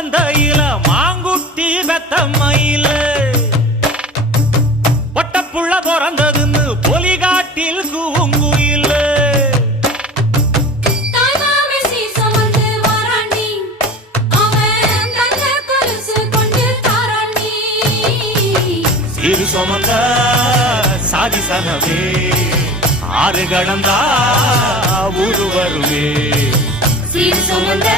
மந்தையில மாங்குட்டி வெத்தம்மையில பொட்டப்புள்ள பிறந்ததுன்னு பொலிகாட்டில் கூங்குயில சிறு சுமந்த சாதி சனவே ஆறு கடந்தா ஊரு வருவே சீர் சுமந்த